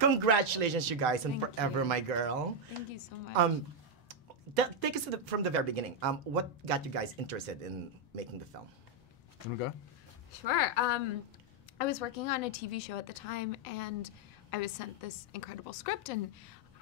Congratulations, you guys, and Thank forever, you. my girl. Thank you so much. Take us from the very beginning. What got you guys interested in making the film? You wanna go? Sure. I was working on a TV show at the time, and I was sent this incredible script, and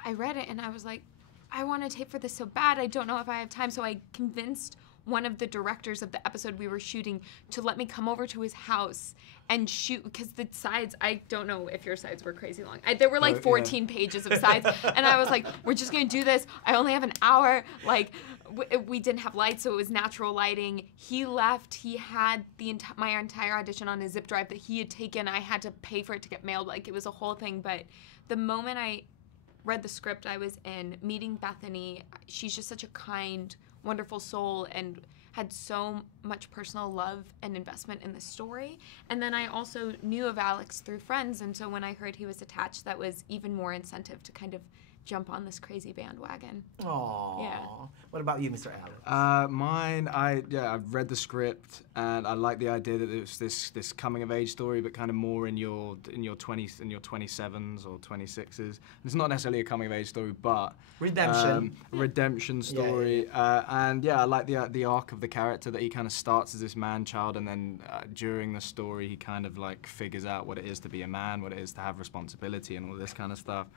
I read it, and I was like, I want to tape for this so bad. I don't know if I have time. So I convinced one of the directors of the episode we were shooting to let me come over to his house and shoot, because the sides, I don't know if your sides were crazy long. There were like 14 pages of sides, and I was like, we're just gonna do this. I only have an hour. Like, we didn't have lights, so it was natural lighting. He left. He had my entire audition on a zip drive that he had taken. I had to pay for it to get mailed. Like, it was a whole thing. But the moment I read the script, I was in meeting Bethany. She's just such a kind, wonderful soul, and had so much personal love and investment in the story. And then I also knew of Alex through friends, and so when I heard he was attached, that was even more incentive to kind of jump on this crazy bandwagon. Aww. Yeah. What about you, Mr. Alex? Mine, I've read the script, and I like the idea that it was this coming of age story, but kind of more in your 20s, in your 27s or 26s. It's not necessarily a coming of age story, but Redemption. Redemption story. And yeah, I like the arc of the character, that he kind of starts as this man child, and then during the story he kind of like figures out what it is to be a man, what it is to have responsibility, and all this kind of stuff.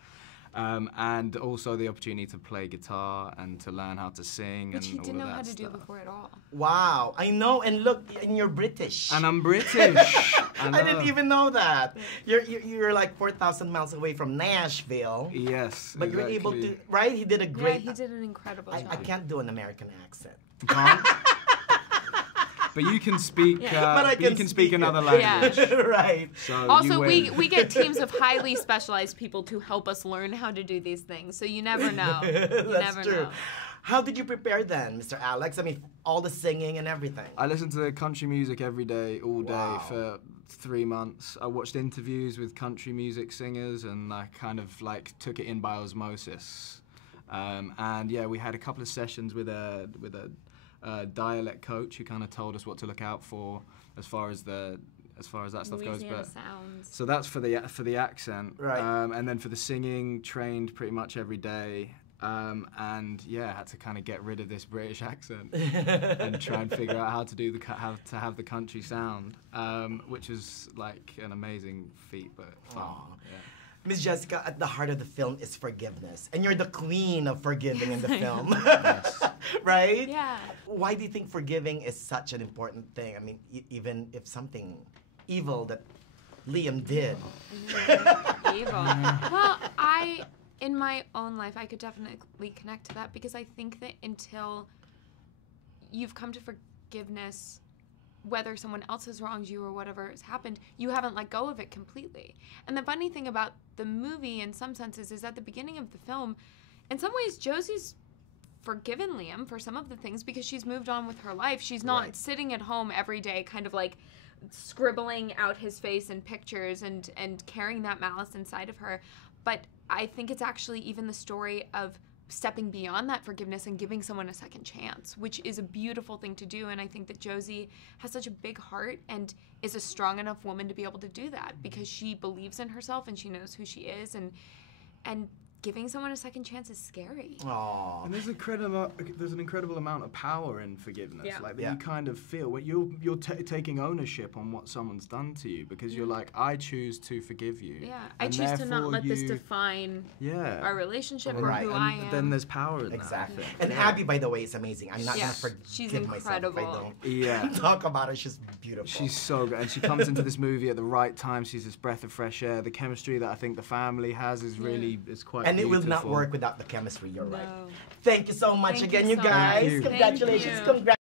And also the opportunity to play guitar and to learn how to sing, Which and he all didn't of know that how to do stuff. before at all. Wow, I know, and look, and you're British. And I'm British. I didn't even know that. You're like 4,000 miles away from Nashville. Yes, But you're able to, right? He did a great. Yeah, he did an incredible job. I can't do an American accent. Can't. But you can speak. But I you can can speak speak another it. Yeah. language. Right. So Also, you win. we get teams of highly specialized people to help us learn how to do these things, so you never know. You That's never true. know. How did you prepare then, Mr. Alex? I mean, all the singing and everything. I listened to country music every day, all day Wow. for 3 months. I watched interviews with country music singers, and I kind of like took it in by osmosis. And yeah, we had a couple of sessions with a dialect coach who kind of told us what to look out for as far as that stuff goes. Louisiana But sounds. so that's for the accent, Right. And then for the singing, trained pretty much every day. And yeah, had to kind of get rid of this British accent and try and figure out how to do how to have the country sound, which is like an amazing feat, but fun. Aw. Yeah. Miss Jessica, at the heart of the film is forgiveness. And you're the queen of forgiving in the film. Right? Yeah. Why do you think forgiving is such an important thing? I mean, even if something evil that Liam did. Evil. Well, in my own life, I could definitely connect to that, because I think that until you've come to forgiveness, whether someone else has wronged you or whatever has happened, you haven't let go of it completely. And the funny thing about the movie, in some senses, is at the beginning of the film, in some ways, Josie's forgiven Liam for some of the things because she's moved on with her life. She's not Right. sitting at home every day kind of like scribbling out his face in pictures and carrying that malice inside of her. But I think it's actually even the story of stepping beyond that forgiveness and giving someone a second chance, which is a beautiful thing to do. And I think that Josie has such a big heart and is a strong enough woman to be able to do that, because she believes in herself and she knows who she is, and giving someone a second chance is scary. Aww. And there's an incredible amount of power in forgiveness, Yeah. like that Yeah. you kind of feel when you're taking ownership on what someone's done to you, because you're like, I choose to forgive you. Yeah, I and choose to not therefore let this you- define Yeah. our relationship or Right. who And I am. then there's power in Exactly. that. And Abby, by the way, is amazing. I'm not Yeah. going to forgive She's myself if I incredible. don't Yeah. talk about her. She's beautiful. She's so good, and she comes into this movie at the right time. She's this breath of fresh air. The chemistry that I think the family has is really is quite and it will beautiful. not work without the chemistry. You're right. No. Thank you so much Thank again, you you so guys. much. Thank Congratulations. you. Congrats.